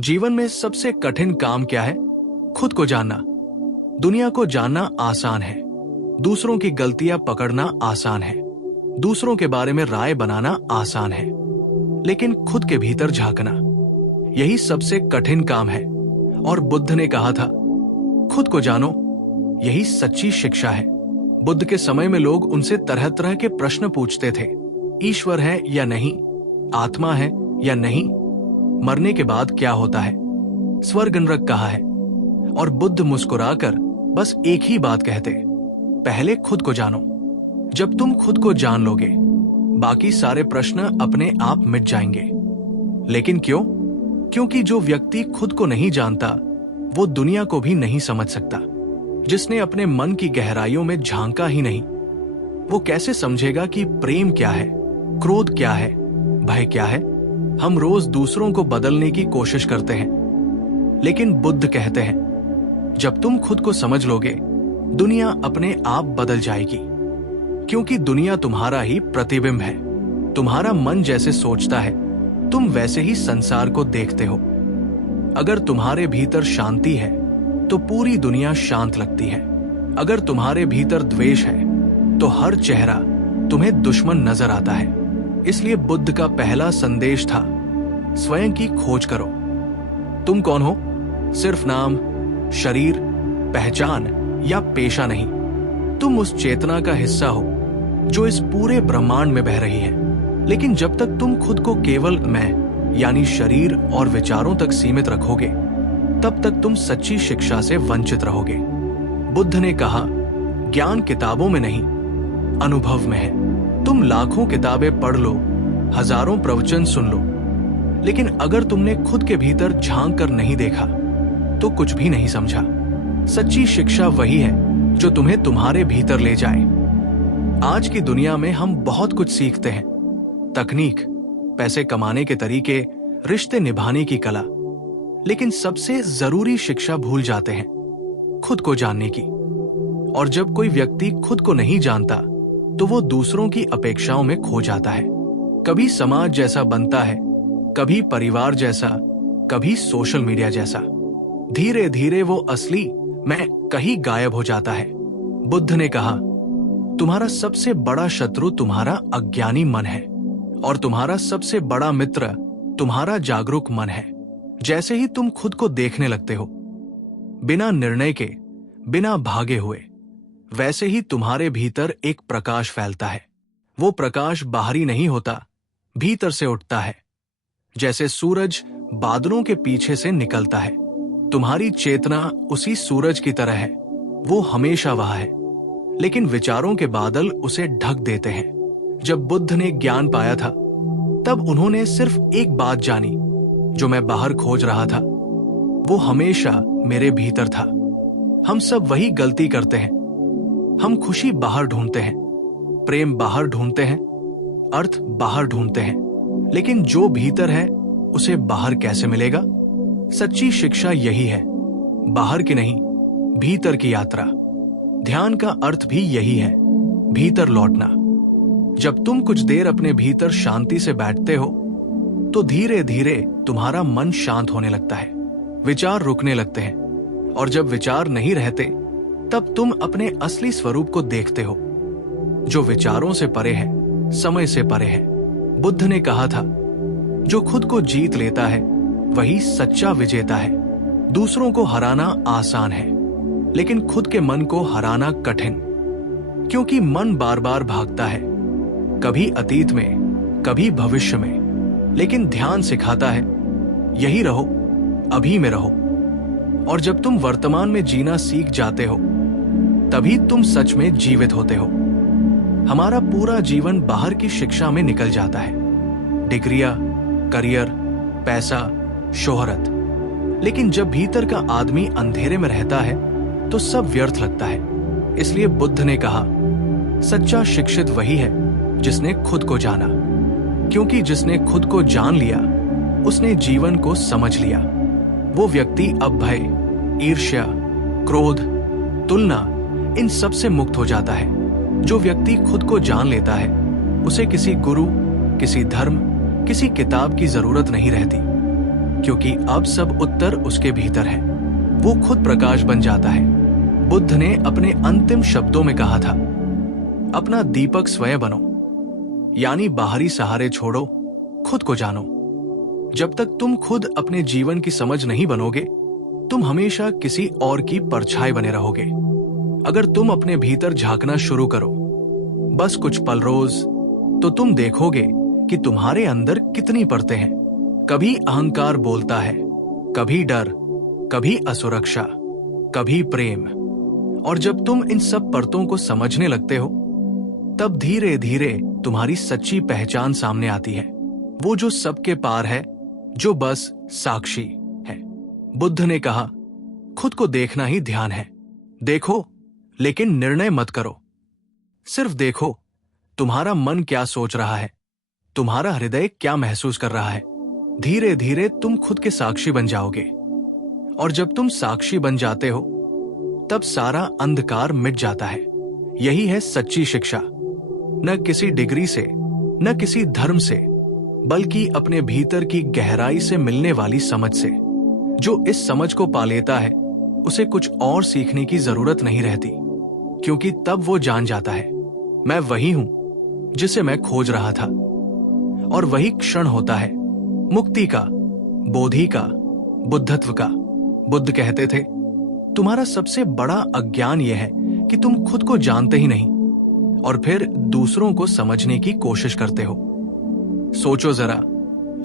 जीवन में सबसे कठिन काम क्या है? खुद को जानना। दुनिया को जानना आसान है, दूसरों की गलतियां पकड़ना आसान है, दूसरों के बारे में राय बनाना आसान है, लेकिन खुद के भीतर झांकना, यही सबसे कठिन काम है। और बुद्ध ने कहा था, खुद को जानो, यही सच्ची शिक्षा है। बुद्ध के समय में लोग उनसे तरह तरह के प्रश्न पूछते थे। ईश्वर है या नहीं, आत्मा है या नहीं, मरने के बाद क्या होता है, स्वर्ग नरक कहाँ है। और बुद्ध मुस्कुराकर बस एक ही बात कहते, पहले खुद को जानो। जब तुम खुद को जान लोगे, बाकी सारे प्रश्न अपने आप मिट जाएंगे। लेकिन क्यों? क्योंकि जो व्यक्ति खुद को नहीं जानता, वो दुनिया को भी नहीं समझ सकता। जिसने अपने मन की गहराइयों में झांका ही नहीं, वो कैसे समझेगा कि प्रेम क्या है, क्रोध क्या है, भय क्या है। हम रोज दूसरों को बदलने की कोशिश करते हैं, लेकिन बुद्ध कहते हैं, जब तुम खुद को समझ लोगे, दुनिया अपने आप बदल जाएगी। क्योंकि दुनिया तुम्हारा ही प्रतिबिंब है। तुम्हारा मन जैसे सोचता है, तुम वैसे ही संसार को देखते हो। अगर तुम्हारे भीतर शांति है, तो पूरी दुनिया शांत लगती है। अगर तुम्हारे भीतर द्वेष है, तो हर चेहरा तुम्हें दुश्मन नजर आता है। इसलिए बुद्ध का पहला संदेश था, स्वयं की खोज करो। तुम कौन हो? सिर्फ नाम, शरीर, पहचान या पेशा नहीं। तुम उस चेतना का हिस्सा हो जो इस पूरे ब्रह्मांड में बह रही है। लेकिन जब तक तुम खुद को केवल मैं यानी शरीर और विचारों तक सीमित रखोगे, तब तक तुम सच्ची शिक्षा से वंचित रहोगे। बुद्ध ने कहा, ज्ञान किताबों में नहीं, अनुभव में है। तुम लाखों किताबें पढ़ लो, हजारों प्रवचन सुन लो, लेकिन अगर तुमने खुद के भीतर झांक कर नहीं देखा, तो कुछ भी नहीं समझा। सच्ची शिक्षा वही है जो तुम्हें तुम्हारे भीतर ले जाए। आज की दुनिया में हम बहुत कुछ सीखते हैं, तकनीक, पैसे कमाने के तरीके, रिश्ते निभाने की कला, लेकिन सबसे जरूरी शिक्षा भूल जाते हैं, खुद को जानने की। और जब कोई व्यक्ति खुद को नहीं जानता, तो वो दूसरों की अपेक्षाओं में खो जाता है। कभी समाज जैसा बनता है, कभी परिवार जैसा, कभी सोशल मीडिया जैसा। धीरे धीरे वो असली मैं कहीं गायब हो जाता है। बुद्ध ने कहा, तुम्हारा सबसे बड़ा शत्रु तुम्हारा अज्ञानी मन है, और तुम्हारा सबसे बड़ा मित्र तुम्हारा जागरूक मन है। जैसे ही तुम खुद को देखने लगते हो, बिना निर्णय के, बिना भागे हुए, वैसे ही तुम्हारे भीतर एक प्रकाश फैलता है। वो प्रकाश बाहरी नहीं होता, भीतर से उठता है। जैसे सूरज बादलों के पीछे से निकलता है, तुम्हारी चेतना उसी सूरज की तरह है। वो हमेशा वहां है, लेकिन विचारों के बादल उसे ढक देते हैं। जब बुद्ध ने ज्ञान पाया था, तब उन्होंने सिर्फ एक बात जानी, जो मैं बाहर खोज रहा था, वो हमेशा मेरे भीतर था। हम सब वही गलती करते हैं। हम खुशी बाहर ढूंढते हैं, प्रेम बाहर ढूंढते हैं, अर्थ बाहर ढूंढते हैं, लेकिन जो भीतर है उसे बाहर कैसे मिलेगा? सच्ची शिक्षा यही है, बाहर की नहीं, भीतर की यात्रा। ध्यान का अर्थ भी यही है, भीतर लौटना। जब तुम कुछ देर अपने भीतर शांति से बैठते हो, तो धीरे धीरे तुम्हारा मन शांत होने लगता है, विचार रुकने लगते हैं, और जब विचार नहीं रहते, तब तुम अपने असली स्वरूप को देखते हो, जो विचारों से परे है, समय से परे है। बुद्ध ने कहा था, जो खुद को जीत लेता है, वही सच्चा विजेता है। दूसरों को हराना आसान है, लेकिन खुद के मन को हराना कठिन। क्योंकि मन बार बार भागता है, कभी अतीत में, कभी भविष्य में, लेकिन ध्यान सिखाता है, यही रहो, अभी में रहो। और जब तुम वर्तमान में जीना सीख जाते हो, तभी तुम सच में जीवित होते हो। हमारा पूरा जीवन बाहर की शिक्षा में निकल जाता है, डिग्रियां, करियर, पैसा, शोहरत। लेकिन जब भीतर का आदमी अंधेरे में रहता है, तो सब व्यर्थ लगता है। इसलिए बुद्ध ने कहा, सच्चा शिक्षित वही है जिसने खुद को जाना। क्योंकि जिसने खुद को जान लिया, उसने जीवन को समझ लिया। वो व्यक्ति अब भय, ईर्ष्या, क्रोध, तुलना, इन सब से मुक्त हो जाता है। जो व्यक्ति खुद को जान लेता है, उसे किसी गुरु, किसी धर्म, किसी किताब की जरूरत नहीं रहती। क्योंकि अब सब उत्तर उसके भीतर है। वो खुद प्रकाश बन जाता है। बुद्ध ने अपने अंतिम शब्दों में कहा था, अपना दीपक स्वयं बनो, यानी बाहरी सहारे छोड़ो, खुद को जानो। जब तक तुम खुद अपने जीवन की समझ नहीं बनोगे, तुम हमेशा किसी और की परछाई बने रहोगे। अगर तुम अपने भीतर झांकना शुरू करो, बस कुछ पल रोज, तो तुम देखोगे कि तुम्हारे अंदर कितनी परतें हैं। कभी अहंकार बोलता है, कभी डर, कभी असुरक्षा, कभी प्रेम। और जब तुम इन सब परतों को समझने लगते हो, तब धीरे धीरे तुम्हारी सच्ची पहचान सामने आती है, वो जो सबके पार है, जो बस साक्षी है। बुद्ध ने कहा, खुद को देखना ही ध्यान है। देखो, लेकिन निर्णय मत करो। सिर्फ देखो, तुम्हारा मन क्या सोच रहा है, तुम्हारा हृदय क्या महसूस कर रहा है। धीरे धीरे तुम खुद के साक्षी बन जाओगे। और जब तुम साक्षी बन जाते हो, तब सारा अंधकार मिट जाता है। यही है सच्ची शिक्षा। न किसी डिग्री से, न किसी धर्म से, बल्कि अपने भीतर की गहराई से मिलने वाली समझ से। जो इस समझ को पा लेता है, उसे कुछ और सीखने की जरूरत नहीं रहती, क्योंकि तब वो जान जाता है, मैं वही हूं जिसे मैं खोज रहा था। और वही क्षण होता है मुक्ति का, बोधि का, बुद्धत्व का। बुद्ध कहते थे, तुम्हारा सबसे बड़ा अज्ञान यह है कि तुम खुद को जानते ही नहीं और फिर दूसरों को समझने की कोशिश करते हो। सोचो जरा,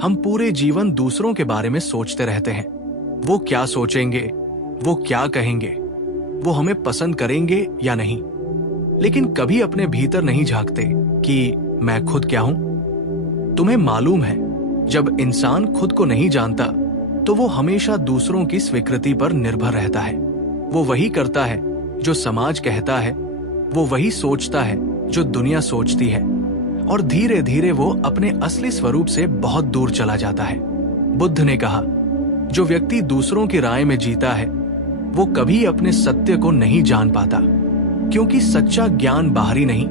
हम पूरे जीवन दूसरों के बारे में सोचते रहते हैं। वो क्या सोचेंगे, वो क्या कहेंगे, वो हमें पसंद करेंगे या नहीं। लेकिन कभी अपने भीतर नहीं झांकते कि मैं खुद क्या हूं। तुम्हें मालूम है, जब इंसान खुद को नहीं जानता, तो वो हमेशा दूसरों की स्वीकृति पर निर्भर रहता है। वो वही करता है जो समाज कहता है, वो वही सोचता है जो दुनिया सोचती है, और धीरे धीरे वो अपने असली स्वरूप से बहुत दूर चला जाता है। बुद्ध ने कहा, जो व्यक्ति दूसरों की राय में जीता है, वो कभी अपने सत्य को नहीं जान पाता, क्योंकि सच्चा ज्ञान बाहरी नहीं,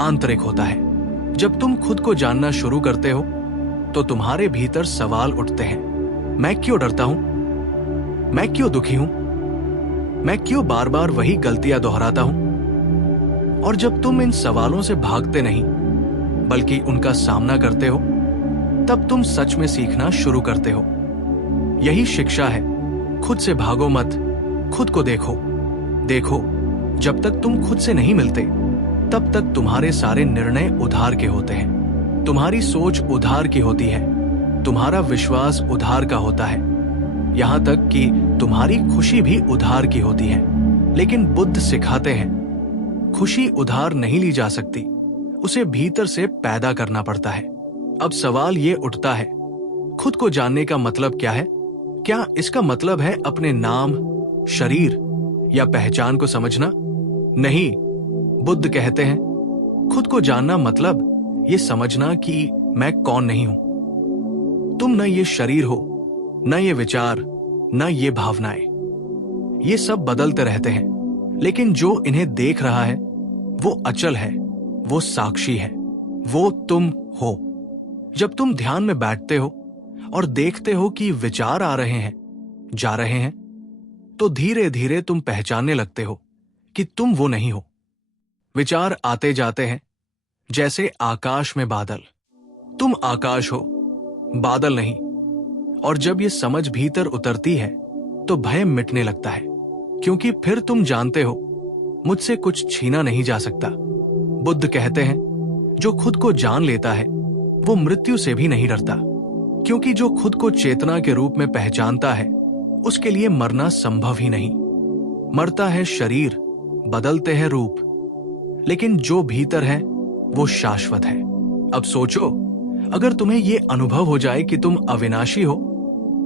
आंतरिक होता है। जब तुम खुद को जानना शुरू करते हो, तो तुम्हारे भीतर सवाल उठते हैं, मैं क्यों डरता हूं, मैं क्यों दुखी हूं, मैं क्यों बार बार वही गलतियां दोहराता हूं। और जब तुम इन सवालों से भागते नहीं, बल्कि उनका सामना करते हो, तब तुम सच में सीखना शुरू करते हो। यही शिक्षा है, खुद से भागो मत, खुद को देखो। देखो, जब तक तुम खुद से नहीं मिलते, तब तक तुम्हारे सारे निर्णय उधार के होते हैं। तुम्हारी सोच उधार की होती है, तुम्हारा विश्वास उधार का होता है, यहां तक कि तुम्हारी खुशी भी उधार की होती है। लेकिन बुद्ध सिखाते हैं, खुशी उधार नहीं ली जा सकती, उसे भीतर से पैदा करना पड़ता है। अब सवाल ये उठता है, खुद को जानने का मतलब क्या है? क्या इसका मतलब है अपने नाम, शरीर या पहचान को समझना? नहीं, बुद्ध कहते हैं, खुद को जानना मतलब ये समझना कि मैं कौन नहीं हूं। तुम न ये शरीर हो, न ये विचार, न ये भावनाएं। ये सब बदलते रहते हैं, लेकिन जो इन्हें देख रहा है, वो अचल है, वो साक्षी है, वो तुम हो। जब तुम ध्यान में बैठते हो और देखते हो कि विचार आ रहे हैं, जा रहे हैं, तो धीरे धीरे तुम पहचानने लगते हो कि तुम वो नहीं हो। विचार आते जाते हैं, जैसे आकाश में बादल। तुम आकाश हो, बादल नहीं। और जब ये समझ भीतर उतरती है, तो भय मिटने लगता है, क्योंकि फिर तुम जानते हो, मुझसे कुछ छीना नहीं जा सकता। बुद्ध कहते हैं, जो खुद को जान लेता है, वो मृत्यु से भी नहीं डरता, क्योंकि जो खुद को चेतना के रूप में पहचानता है, उसके लिए मरना संभव ही नहीं। मरता है शरीर, बदलते हैं रूप, लेकिन जो भीतर है वो शाश्वत है। अब सोचो, अगर तुम्हें ये अनुभव हो जाए कि तुम अविनाशी हो,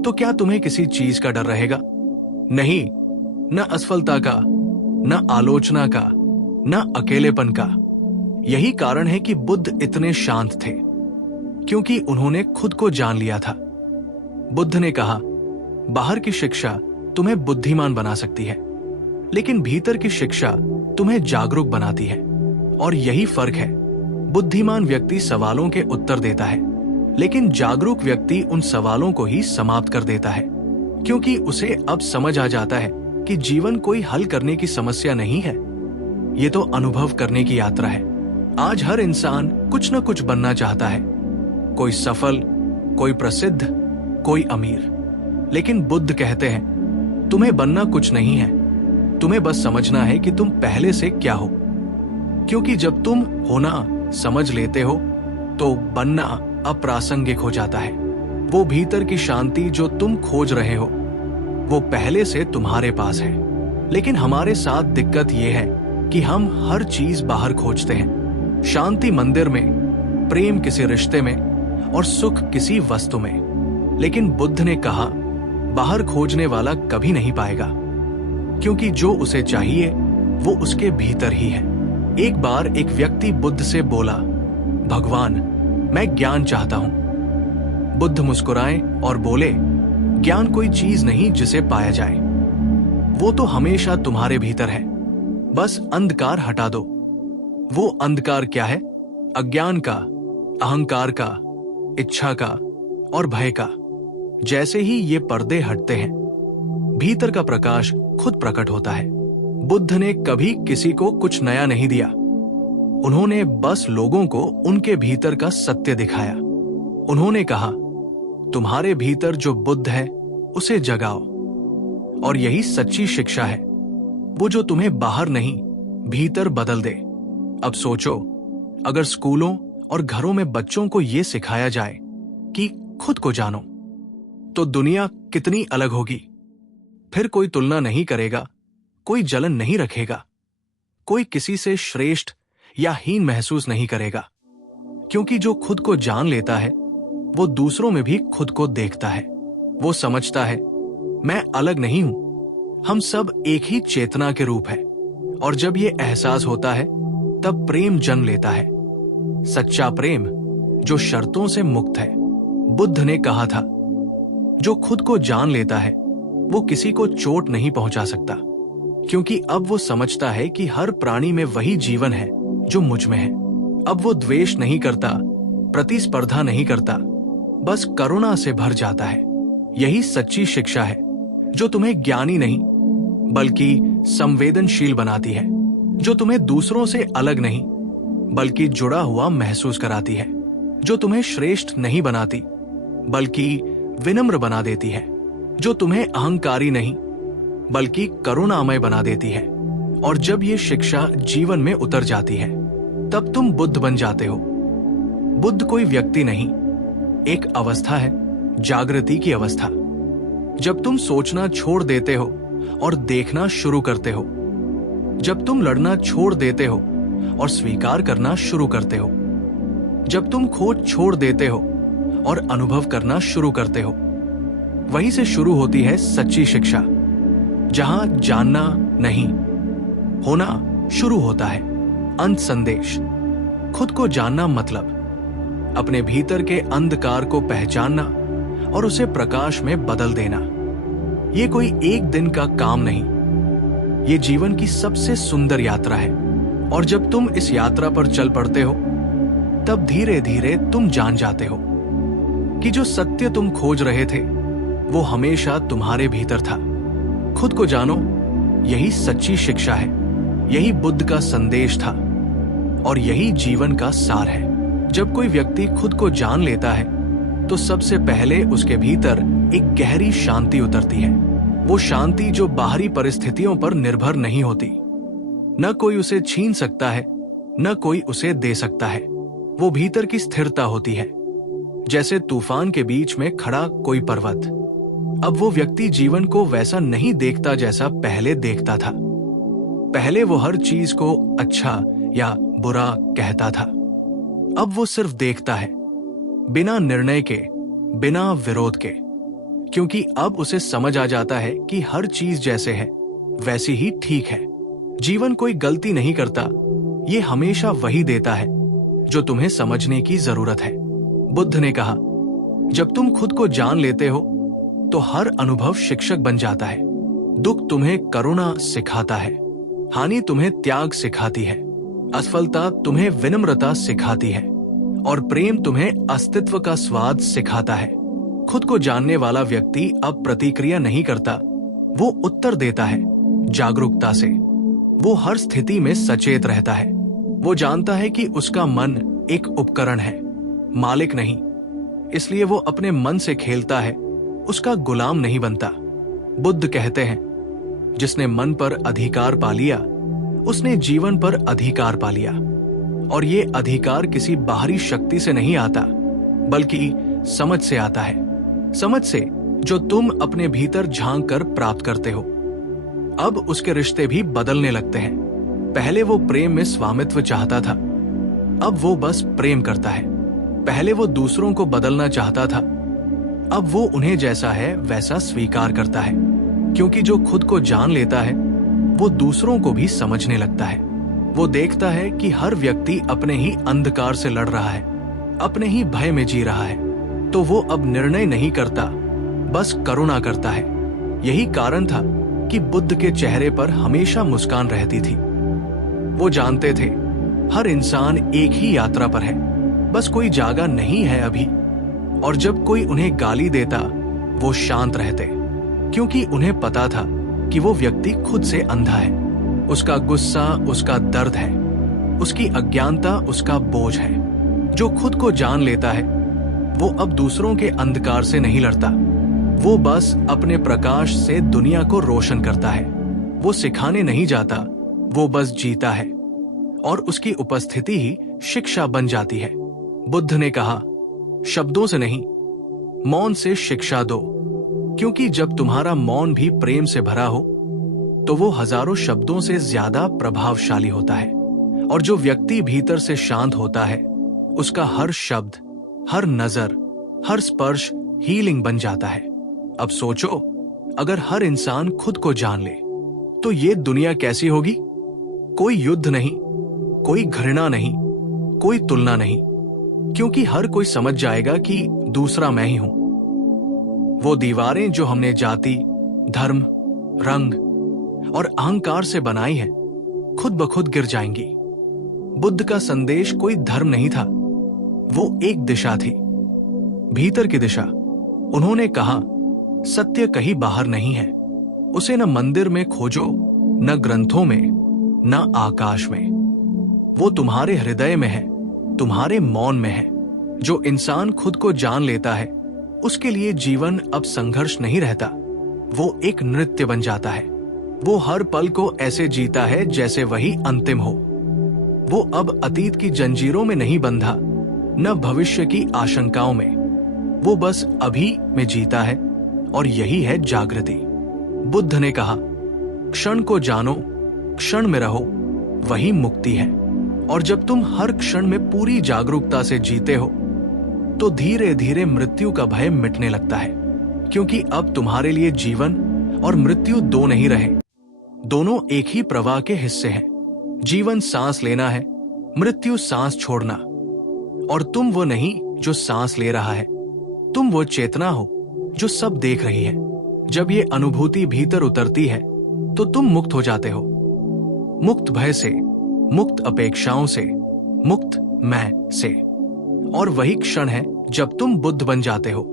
तो क्या तुम्हें किसी चीज का डर रहेगा? नहीं, न असफलता का, न आलोचना का, न अकेलेपन का। यही कारण है कि बुद्ध इतने शांत थे, क्योंकि उन्होंने खुद को जान लिया था। बुद्ध ने कहा, बाहर की शिक्षा तुम्हें बुद्धिमान बना सकती है, लेकिन भीतर की शिक्षा तुम्हें जागरूक बनाती है। और यही फर्क है। बुद्धिमान व्यक्ति सवालों के उत्तर देता है, लेकिन जागरूक व्यक्ति उन सवालों को ही समाप्त कर देता है, क्योंकि उसे अब समझ आ जाता है कि जीवन कोई हल करने की समस्या नहीं है, ये तो अनुभव करने की यात्रा है। आज हर इंसान कुछ न कुछ बनना चाहता है, कोई सफल, कोई प्रसिद्ध, कोई अमीर। लेकिन बुद्ध कहते हैं, तुम्हें बनना कुछ नहीं है, तुम्हें बस समझना है कि तुम पहले से क्या हो। क्योंकि जब तुम होना समझ लेते हो तो बनना अप्रासंगिक हो जाता है। वो भीतर की शांति जो तुम खोज रहे हो वो पहले से तुम्हारे पास है। लेकिन हमारे साथ दिक्कत ये है कि हम हर चीज बाहर खोजते हैं, शांति मंदिर में, प्रेम किसी रिश्ते में और सुख किसी वस्तु में। लेकिन बुद्ध ने कहा, बाहर खोजने वाला कभी नहीं पाएगा, क्योंकि जो उसे चाहिए वो उसके भीतर ही है। एक बार एक व्यक्ति बुद्ध से बोला, भगवान, मैं ज्ञान चाहता हूं। बुद्ध मुस्कुराए और बोले, ज्ञान कोई चीज नहीं जिसे पाया जाए, वो तो हमेशा तुम्हारे भीतर है, बस अंधकार हटा दो। वो अंधकार क्या है? अज्ञान का, अहंकार का, इच्छा का और भय का। जैसे ही ये पर्दे हटते हैं, भीतर का प्रकाश खुद प्रकट होता है। बुद्ध ने कभी किसी को कुछ नया नहीं दिया, उन्होंने बस लोगों को उनके भीतर का सत्य दिखाया। उन्होंने कहा, तुम्हारे भीतर जो बुद्ध है उसे जगाओ, और यही सच्ची शिक्षा है, वो जो तुम्हें बाहर नहीं भीतर बदल दे। अब सोचो, अगर स्कूलों और घरों में बच्चों को यह सिखाया जाए कि खुद को जानो, तो दुनिया कितनी अलग होगी। फिर कोई तुलना नहीं करेगा, कोई जलन नहीं रखेगा, कोई किसी से श्रेष्ठ या हीन महसूस नहीं करेगा, क्योंकि जो खुद को जान लेता है वो दूसरों में भी खुद को देखता है। वो समझता है, मैं अलग नहीं हूं, हम सब एक ही चेतना के रूप हैं। और जब ये एहसास होता है तब प्रेम जन्म लेता है, सच्चा प्रेम जो शर्तों से मुक्त है। बुद्ध ने कहा था, जो खुद को जान लेता है वो किसी को चोट नहीं पहुंचा सकता, क्योंकि अब वो समझता है कि हर प्राणी में वही जीवन है जो मुझ में है। अब वो द्वेष नहीं करता, प्रतिस्पर्धा नहीं करता, बस करुणा से भर जाता है। यही सच्ची शिक्षा है, जो तुम्हें ज्ञानी नहीं बल्कि संवेदनशील बनाती है, जो तुम्हें दूसरों से अलग नहीं बल्कि जुड़ा हुआ महसूस कराती है, जो तुम्हें श्रेष्ठ नहीं बनाती बल्कि विनम्र बना देती है, जो तुम्हें अहंकारी नहीं बल्कि करुणामय बना देती है। और जब ये शिक्षा जीवन में उतर जाती है तब तुम बुद्ध बन जाते हो। बुद्ध कोई व्यक्ति नहीं, एक अवस्था है, जागृति की अवस्था। जब तुम सोचना छोड़ देते हो और देखना शुरू करते हो, जब तुम लड़ना छोड़ देते हो और स्वीकार करना शुरू करते हो, जब तुम खोज छोड़ देते हो और अनुभव करना शुरू करते हो, वहीं से शुरू होती है सच्ची शिक्षा, जहां जानना नहीं, होना शुरू होता है। अंत संदेश, खुद को जानना मतलब अपने भीतर के अंधकार को पहचानना और उसे प्रकाश में बदल देना। ये कोई एक दिन का काम नहीं, ये जीवन की सबसे सुंदर यात्रा है। और जब तुम इस यात्रा पर चल पड़ते हो तब धीरे धीरे तुम जान जाते हो कि जो सत्य तुम खोज रहे थे वो हमेशा तुम्हारे भीतर था। खुद को जानो, यही सच्ची शिक्षा है, यही बुद्ध का संदेश था और यही जीवन का सार है। जब कोई व्यक्ति खुद को जान लेता है तो सबसे पहले उसके भीतर एक गहरी शांति उतरती है। वो शांति जो बाहरी परिस्थितियों पर निर्भर नहीं होती, न कोई उसे छीन सकता है, न कोई उसे दे सकता है। वो भीतर की स्थिरता होती है, जैसे तूफान के बीच में खड़ा कोई पर्वत। अब वो व्यक्ति जीवन को वैसा नहीं देखता जैसा पहले देखता था। पहले वो हर चीज को अच्छा या बुरा कहता था, अब वो सिर्फ देखता है, बिना निर्णय के, बिना विरोध के, क्योंकि अब उसे समझ आ जाता है कि हर चीज जैसे है वैसी ही ठीक है। जीवन कोई गलती नहीं करता, ये हमेशा वही देता है जो तुम्हें समझने की जरूरत है। बुद्ध ने कहा, जब तुम खुद को जान लेते हो तो हर अनुभव शिक्षक बन जाता है। दुख तुम्हें करुणा सिखाता है, हानि तुम्हें त्याग सिखाती है, असफलता तुम्हें विनम्रता सिखाती है और प्रेम तुम्हें अस्तित्व का स्वाद सिखाता है। खुद को जानने वाला व्यक्ति अब प्रतिक्रिया नहीं करता, वो उत्तर देता है जागरूकता से। वो हर स्थिति में सचेत रहता है। वो जानता है कि उसका मन एक उपकरण है, मालिक नहीं। इसलिए वो अपने मन से खेलता है, उसका गुलाम नहीं बनता। बुद्ध कहते हैं, जिसने मन पर अधिकार पा लिया उसने जीवन पर अधिकार पा लिया। और ये अधिकार किसी बाहरी शक्ति से नहीं आता, बल्कि समझ से आता है। समझ से जो तुम अपने भीतर झांक कर प्राप्त करते हो। अब उसके रिश्ते भी बदलने लगते हैं। पहले वो प्रेम में स्वामित्व चाहता था, अब वो बस प्रेम करता है। पहले वो दूसरों को बदलना चाहता था, अब वो उन्हें जैसा है वैसा स्वीकार करता है। क्योंकि जो खुद को जान लेता है वो दूसरों को भी समझने लगता है। वो देखता है कि हर व्यक्ति अपने ही अंधकार से लड़ रहा है, अपने ही भय में जी रहा है। तो वो अब निर्णय नहीं करता, बस करुणा करता है। यही कारण था कि बुद्ध के चेहरे पर हमेशा मुस्कान रहती थी। वो जानते थे हर इंसान एक ही यात्रा पर है, बस कोई जागा नहीं है अभी। और जब कोई उन्हें गाली देता वो शांत रहते, क्योंकि उन्हें पता था कि वो व्यक्ति खुद से अंधा है। उसका गुस्सा उसका दर्द है, उसकी अज्ञानता उसका बोझ है। जो खुद को जान लेता है वो अब दूसरों के अंधकार से नहीं लड़ता, वो बस अपने प्रकाश से दुनिया को रोशन करता है। वो सिखाने नहीं जाता, वो बस जीता है। और उसकी उपस्थिति ही शिक्षा बन जाती है। बुद्ध ने कहा, शब्दों से नहीं, मौन से शिक्षा दो। क्योंकि जब तुम्हारा मौन भी प्रेम से भरा हो तो वो हजारों शब्दों से ज्यादा प्रभावशाली होता है। और जो व्यक्ति भीतर से शांत होता है उसका हर शब्द, हर नजर, हर स्पर्श हीलिंग बन जाता है। अब सोचो, अगर हर इंसान खुद को जान ले तो ये दुनिया कैसी होगी? कोई युद्ध नहीं, कोई घृणा नहीं, कोई तुलना नहीं, क्योंकि हर कोई समझ जाएगा कि दूसरा मैं ही हूं। वो दीवारें जो हमने जाति, धर्म, रंग और अहंकार से बनाई हैं, खुद ब खुद गिर जाएंगी। बुद्ध का संदेश कोई धर्म नहीं था, वो एक दिशा थी, भीतर की दिशा। उन्होंने कहा, सत्य कहीं बाहर नहीं है, उसे न मंदिर में खोजो, न ग्रंथों में, न आकाश में। वो तुम्हारे हृदय में है, तुम्हारे मौन में है। जो इंसान खुद को जान लेता है उसके लिए जीवन अब संघर्ष नहीं रहता, वो एक नृत्य बन जाता है। वो हर पल को ऐसे जीता है जैसे वही अंतिम हो। वो अब अतीत की जंजीरों में नहीं बंधा, न भविष्य की आशंकाओं में। वो बस अभी में जीता है, और यही है जागृति। बुद्ध ने कहा, क्षण को जानो, क्षण में रहो, वही मुक्ति है। और जब तुम हर क्षण में पूरी जागरूकता से जीते हो तो धीरे धीरे मृत्यु का भय मिटने लगता है। क्योंकि अब तुम्हारे लिए जीवन और मृत्यु दो नहीं रहे, दोनों एक ही प्रवाह के हिस्से हैं। जीवन सांस लेना है, मृत्यु सांस छोड़ना। और तुम वो नहीं जो सांस ले रहा है, तुम वो चेतना हो जो सब देख रही है। जब ये अनुभूति भीतर उतरती है तो तुम मुक्त हो जाते हो, मुक्त भय से, मुक्त अपेक्षाओं से, मुक्त मैं से। और वही क्षण है जब तुम बुद्ध बन जाते हो।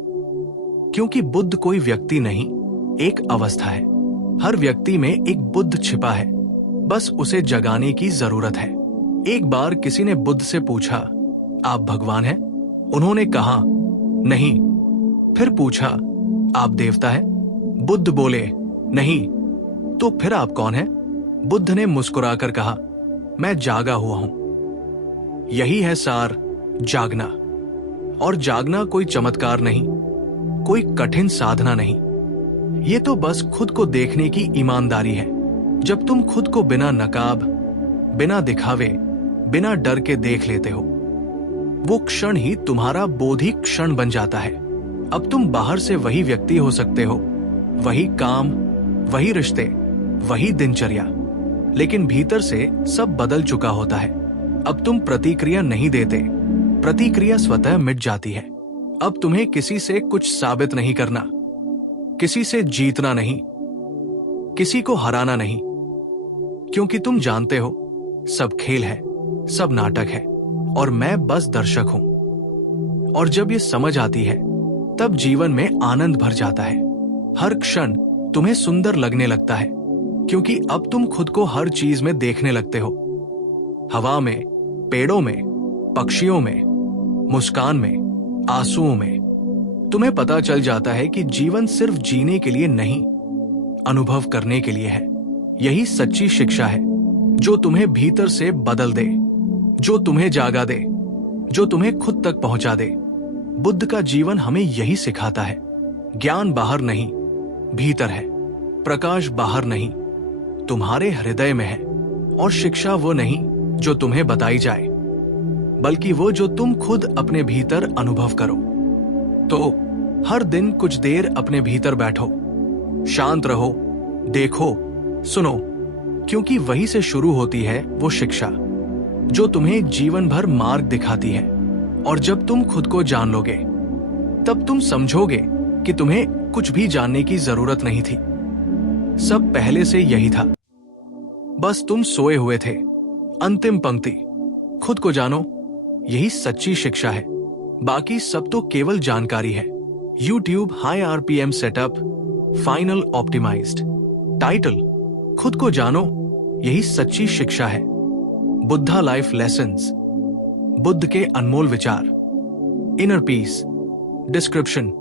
क्योंकि बुद्ध कोई व्यक्ति नहीं, एक अवस्था है। हर व्यक्ति में एक बुद्ध छिपा है, बस उसे जगाने की जरूरत है। एक बार किसी ने बुद्ध से पूछा, आप भगवान हैं? उन्होंने कहा, नहीं। फिर पूछा, आप देवता हैं? बुद्ध बोले, नहीं। तो फिर आप कौन हैं? बुद्ध ने मुस्कुराकर कहा, मैं जागा हुआ हूं। यही है सार, जागना। और जागना कोई चमत्कार नहीं, कोई कठिन साधना नहीं, ये तो बस खुद को देखने की ईमानदारी है। जब तुम खुद को बिना नकाब, बिना दिखावे, बिना डर के देख लेते हो, वो क्षण ही तुम्हारा बोधि क्षण बन जाता है। अब तुम बाहर से वही व्यक्ति हो सकते हो, वही काम, वही रिश्ते, वही दिनचर्या, लेकिन भीतर से सब बदल चुका होता है। अब तुम प्रतिक्रिया नहीं देते, प्रतिक्रिया स्वतः मिट जाती है। अब तुम्हें किसी से कुछ साबित नहीं करना, किसी से जीतना नहीं, किसी को हराना नहीं, क्योंकि तुम जानते हो सब खेल है, सब नाटक है, और मैं बस दर्शक हूं। और जब ये समझ आती है तब जीवन में आनंद भर जाता है। हर क्षण तुम्हें सुंदर लगने लगता है क्योंकि अब तुम खुद को हर चीज में देखने लगते हो। हवा में, पेड़ों में, पक्षियों में, मुस्कान में, आंसुओं में। तुम्हें पता चल जाता है कि जीवन सिर्फ जीने के लिए नहीं, अनुभव करने के लिए है। यही सच्ची शिक्षा है जो तुम्हें भीतर से बदल दे, जो तुम्हें जागा दे, जो तुम्हें खुद तक पहुंचा दे। बुद्ध का जीवन हमें यही सिखाता है। ज्ञान बाहर नहीं, भीतर है। प्रकाश बाहर नहीं, तुम्हारे हृदय में है। और शिक्षा वो नहीं जो तुम्हें बताई जाए, बल्कि वो जो तुम खुद अपने भीतर अनुभव करो। तो हर दिन कुछ देर अपने भीतर बैठो, शांत रहो, देखो, सुनो, क्योंकि वहीं से शुरू होती है वो शिक्षा जो तुम्हें जीवन भर मार्ग दिखाती है। और जब तुम खुद को जान लोगे तब तुम समझोगे कि तुम्हें कुछ भी जानने की जरूरत नहीं थी। सब पहले से यही था, बस तुम सोए हुए थे। अंतिम पंक्ति, खुद को जानो, यही सच्ची शिक्षा है। बाकी सब तो केवल जानकारी है। YouTube high RPM setup, final optimized. Title, खुद को जानो, यही सच्ची शिक्षा है। बुद्धा लाइफ लेसन्स, बुद्ध के अनमोल विचार। Inner peace. डिस्क्रिप्शन,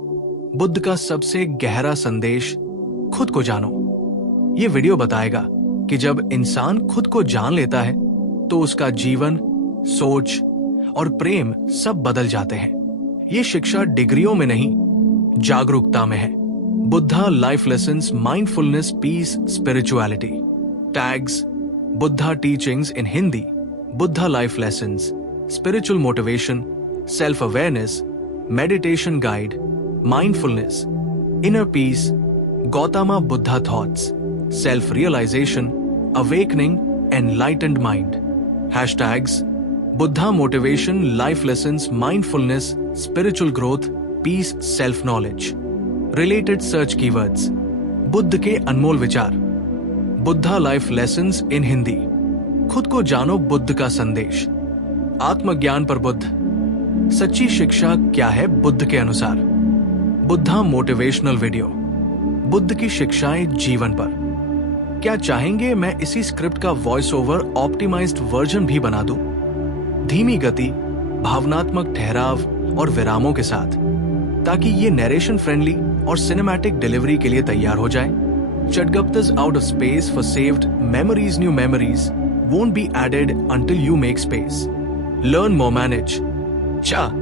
बुद्ध का सबसे गहरा संदेश, खुद को जानो। ये वीडियो बताएगा कि जब इंसान खुद को जान लेता है तो उसका जीवन, सोच और प्रेम सब बदल जाते हैं। ये शिक्षा डिग्रियों में नहीं, जागरूकता में है। Buddha life lessons, mindfulness, peace, spirituality. Tags, Buddha teachings in Hindi, Buddha life lessons, spiritual motivation, self awareness, meditation guide, mindfulness, inner peace, Gautama Buddha thoughts, self realization, awakening, enlightened mind. Hashtags, Buddha motivation, life lessons, mindfulness, spiritual growth, peace, self knowledge. Related search keywords, Buddha के अनमोल विचार, Buddha life lessons in Hindi, खुद को जानो, बुद्ध का संदेश, आत्मज्ञान पर बुद्ध, सच्ची शिक्षा क्या है बुद्ध के अनुसार, बुद्धा मोटिवेशनल वीडियो, बुद्ध की शिक्षाएं जीवन पर। क्या चाहेंगे मैं इसी स्क्रिप्ट का वॉइस ओवर ऑप्टिमाइज्ड वर्जन भी बना दूं? धीमी गति, भावनात्मक ठहराव और विरामों के साथ, ताकि ये नरेशन फ्रेंडली और सिनेमैटिक डिलीवरी के लिए तैयार हो जाए। Chudgupta's out of space for saved memories, new memories won't be added until you make space. Learn more, manage. Cha.